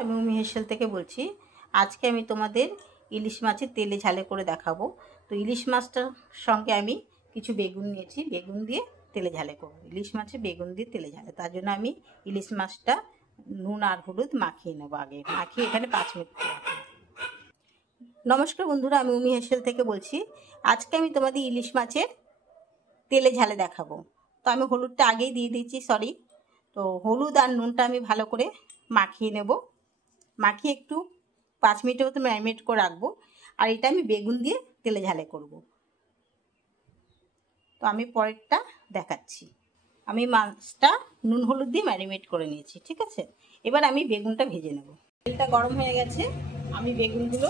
আমি উমি হেসেল থেকে বলছি। আজকে আমি তোমাদের ইলিশ মাছের তেলে ঝালে করে দেখাবো। তো ইলিশ মাছটার সঙ্গে আমি কিছু বেগুন নিয়েছি, বেগুন দিয়ে তেলে ঝালে করবো। ইলিশ মাছে বেগুন দিয়ে তেলে ঝালে, তার জন্য আমি ইলিশ মাছটা নুন আর হলুদ মাখিয়ে নেবো। আগে মাখিয়ে এখানে 5 মিনিট রাখবো। নমস্কার বন্ধুরা, আমি উমি হেসেল থেকে বলছি। আজকে আমি তোমাদের ইলিশ মাছের তেলে ঝালে দেখাবো। তো আমি হলুদটা আগেই দিয়ে দিয়েছি, সরি। তো হলুদ আর নুনটা আমি ভালো করে মাখিয়ে নেব। মাখিয়ে একটু 5 মিনিটের মতো ম্যারিনেট করে রাখবো। আর এটা আমি বেগুন দিয়ে তেলে ঝালে করব। তো আমি পরেরটা দেখাচ্ছি। আমি মাছটা নুন হলুদ দিয়ে ম্যারিনেট করে নিয়েছি, ঠিক আছে। এবার আমি বেগুনটা ভেজে নেব। তেলটা গরম হয়ে গেছে, আমি বেগুনগুলো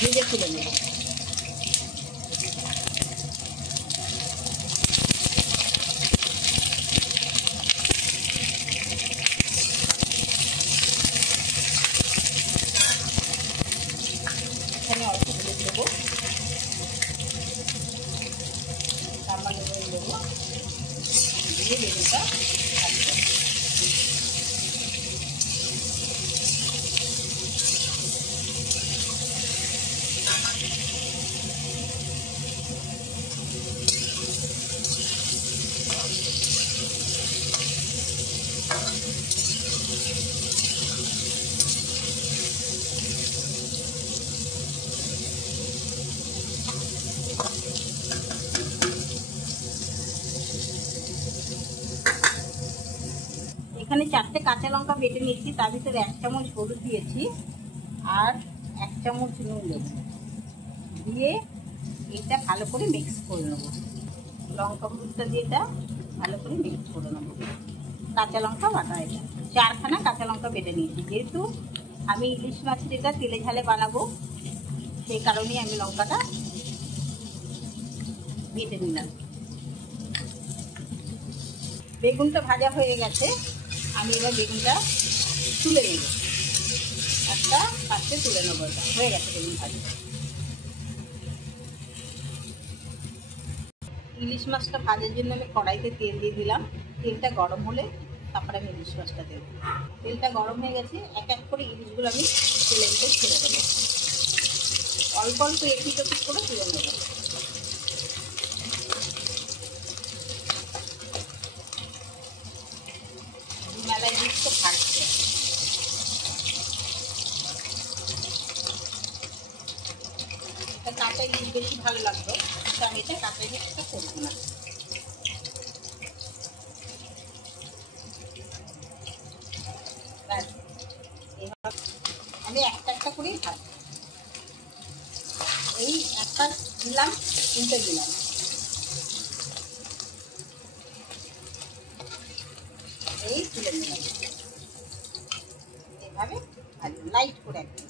ভেজে তুলে নেব। এখানে অল্প হলুদ দেবো, সামান্য নুন দেবো, দিয়ে বেগুনটা ভাজবো। এখানে 4টে কাঁচা লঙ্কা বেটে নিয়েছি, তার ভিতরে 1 চামচ হলুদ দিয়েছি আর 1 চামচ নুন দেব, দিয়ে এটা ভালো করে মিক্স করে নেব। লঙ্কা হলুদটা দিয়ে এটা ভালো করে মিক্স করে নেব। কাঁচা লঙ্কা বাটা, এটা 4খানা কাঁচা লঙ্কা বেটে নিয়েছি। যেহেতু আমি ইলিশ মাছের এটা তেলে ঝালে বানাবো, সেই কারণেই আমি লঙ্কাটা বেটে নিলাম। বেগুনটা ভাজা হয়ে গেছে, আমি এবার বেগুনটা তুলে নেব। একটা পাত্রে তুলে নেবো। এটা হয়ে গেছে বেগুন ভাজা। ইলিশ মাছটা ভাজার জন্য আমি কড়াইতে তেল দিয়ে দিলাম। তেলটা গরম হলে তারপরে আমি ইলিশ মাছটা দেবো। তেলটা গরম হয়ে গেছে, এক এক করে ইলিশগুলো আমি তেলের ভিতরে ছেড়ে দেবো। অল্প অল্প এপিট ওপিট করে তুলে নেবো। মেলায় ইলিশ তো ভাজছে। এটা কাঁচা ইলিশ বেশি ভালো লাগতো, তো আমি এটা কাঁচা ইলিশটা করবো না। এবার আমি একটা একটা করেই ভাজবো। এই একটা দিলাম, উল্টে দিলাম, এই তুলে নিলাম। এইভাবে ভাজবো লাইট করে একদম।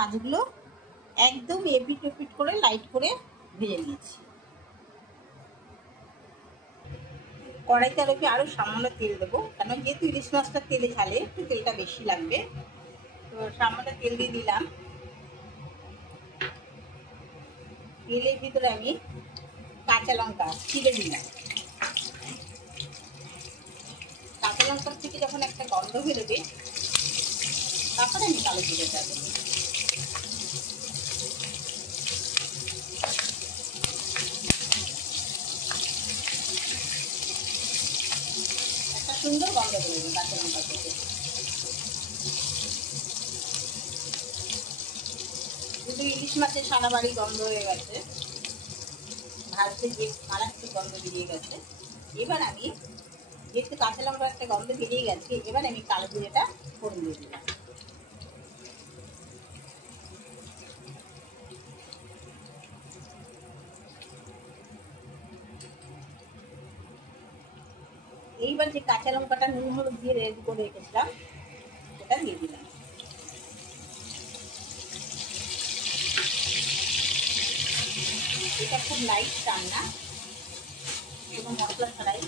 মাছগুলো একদম এপিট ওপিট করে লাইট করে ভেজে নিয়েছি। কড়াইতে আরও সামান্য তেল দেবো, কেন যেহেতু ইলিশ মাছটা তেলে ঝালে একটু তেলটা বেশি লাগবে। তো সামান্য তেল দিয়ে দিলাম। তেলের ভিতরে আমি কাঁচা লঙ্কা চিড়ে দিলাম। কাঁচা লঙ্কার থেকে যখন একটা গন্ধ বেরোবে, তারপরে আমি কালো জিরেটা দেবো। একটা সুন্দর গন্ধ বেরোবে কাঁচা লঙ্কা থেকে। শুধু ইলিশ মাছের সারা বাড়ি গন্ধ হয়ে গেছে, ভাজতে গিয়ে মারাত্মক গন্ধ বেরিয়ে গেছে। এবার আমি যেহেতু কাঁচা লঙ্কার একটা গন্ধ বেরিয়ে গেছে, এবার আমি কালো জিরেটা ফোড়ন দিয়ে দিলাম। এইবার যে কাঁচা লঙ্কাটা নুন হলুদ দিয়ে রেডি করে রেখেছিলাম সেটা দিয়ে দিলাম। এটা খুব লাইট রান্না, কোনো মশলা ছাড়াই।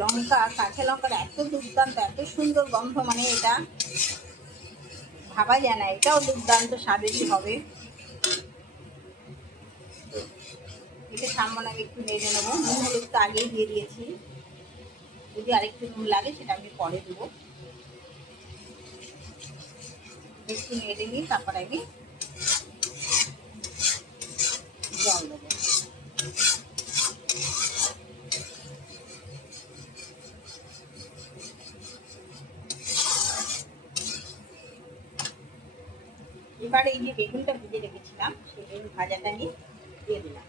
লঙ্কা, কাঁচা লঙ্কার এত দুর্দান্ত, এত সুন্দর গন্ধ, মানে এটা ভাবা যায় না। এটাও দুর্দান্ত স্বাদেরই হবে। এটা সামান্য আমি একটু নেড়ে নেবো। নুন হলুদ তো আগেই দিয়ে দিয়েছি, যদি আরেকটু নুন লাগে সেটা আমি পরে দেবো। একটু নেড়ে নিই, তারপর আমি জল দেবো। এবার এই যে বেগুনটা ভেজে রেখেছিলাম সেই বেগুন ভাজাটা আমি দিয়ে দিলাম।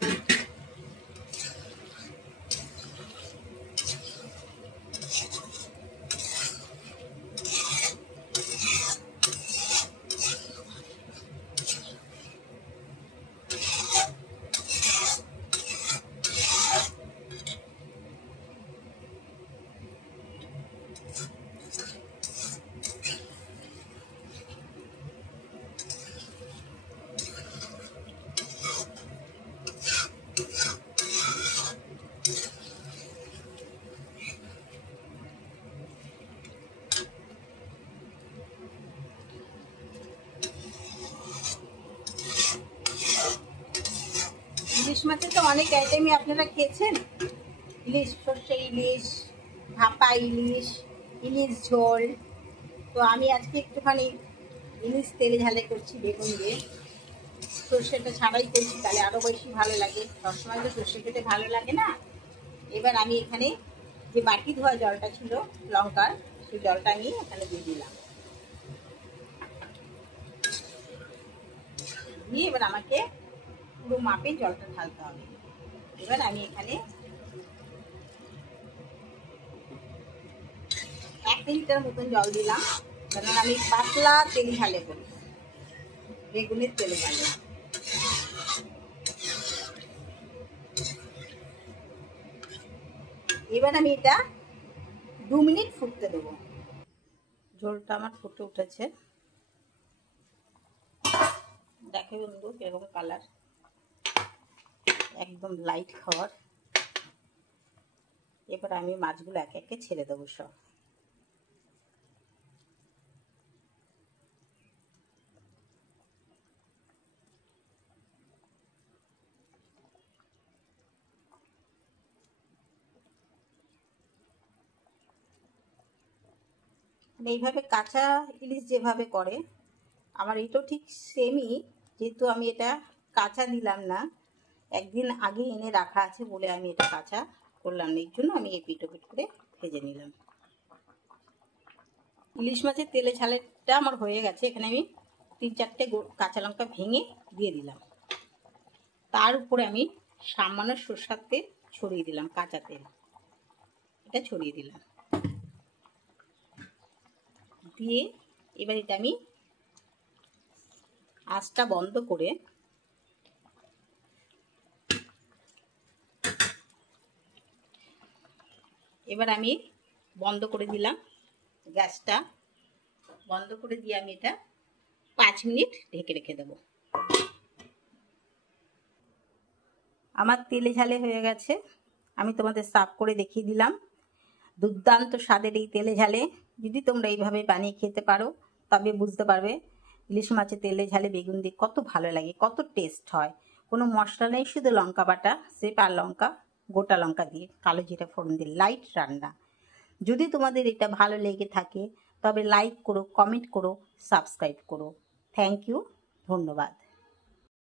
ইলিশ মাছের তো অনেক আইটেমই আপনারা খেয়েছেন, ইলিশ সর্ষে ইলিশ, ভাপা ইলিশ, ইলিশ ঝোল। তো আমি আজকে একটুখানি ইলিশ তেলে ঝালে করছি বেগুন দিয়ে। সর্ষেটা ছাড়াই করছি, তাহলে আরও বেশি ভালো লাগে। সবসময় তো সর্ষে খেতে ভালো লাগে না। এবার আমি এখানে যে বাটি ধোয়া জলটা ছিল লঙ্কার, সেই জলটা আমি এখানে দিয়ে দিলাম। দিয়ে এবার আমাকে পুরো মাপে জলটা ঢালতে হবে। এবার আমি এখানে 1 লিটার মতন জল দিলাম, কারণ আমি পাতলা তেলে ঝালে করি, বেগুনের তেলে ঝালে। এবার আমি এটা 2 মিনিট ফুটতে দেবো। ঝোলটা আমার ফুটে উঠেছে, দেখে বন্ধু এরকম কালার, একদম লাইট খাবার। এবার আমি মাছগুলো একে একে ছেড়ে দেবো সব। এইভাবে কাঁচা ইলিশ যেভাবে করে আমার এটাও ঠিক সেমই, যেহেতু আমি এটা কাঁচা দিলাম না, একদিন আগে এনে রাখা আছে বলে আমি এটা কাঁচা করলাম না, এর জন্য আমি এই পিটোপিট করে ভেজে নিলাম। ইলিশ মাছের তেলে ঝালেটা আমার হয়ে গেছে। এখানে আমি 3-4টে কাঁচা লঙ্কা ভেঙে দিয়ে দিলাম। তার উপরে আমি সামান্য সরষের তেল ছড়িয়ে দিলাম, কাঁচা তেল এটা ছড়িয়ে দিলাম। দিয়ে এবার এটা আমি আঁচটা বন্ধ করে এবার আমি বন্ধ করে দিলাম, গ্যাসটা বন্ধ করে দিয়ে আমি এটা 5 মিনিট ঢেকে রেখে দেব। আমার তেলে ঝালে হয়ে গেছে, আমি তোমাদের সার্ভ করে দেখিয়ে দিলাম। দুর্দান্ত স্বাদের এই তেলে ঝালে যদি তোমরা এইভাবে বানিয়ে খেতে পারো তবে বুঝতে পারবে ইলিশ মাছের তেলে ঝালে বেগুন দিয়ে কত ভালো লাগে, কত টেস্ট হয়। কোনো মশলা নেই, শুধু লঙ্কা বাটা, সেপ আর লঙ্কা, গোটা লঙ্কা দিয়ে কালো জিরা ফোড়ন দিয়ে লাইট রান্না। যদি তোমাদের এটা ভালো লেগে থাকে তবে লাইক করো, কমেন্ট করো, সাবস্ক্রাইব করো। থ্যাংক ইউ, ধন্যবাদ।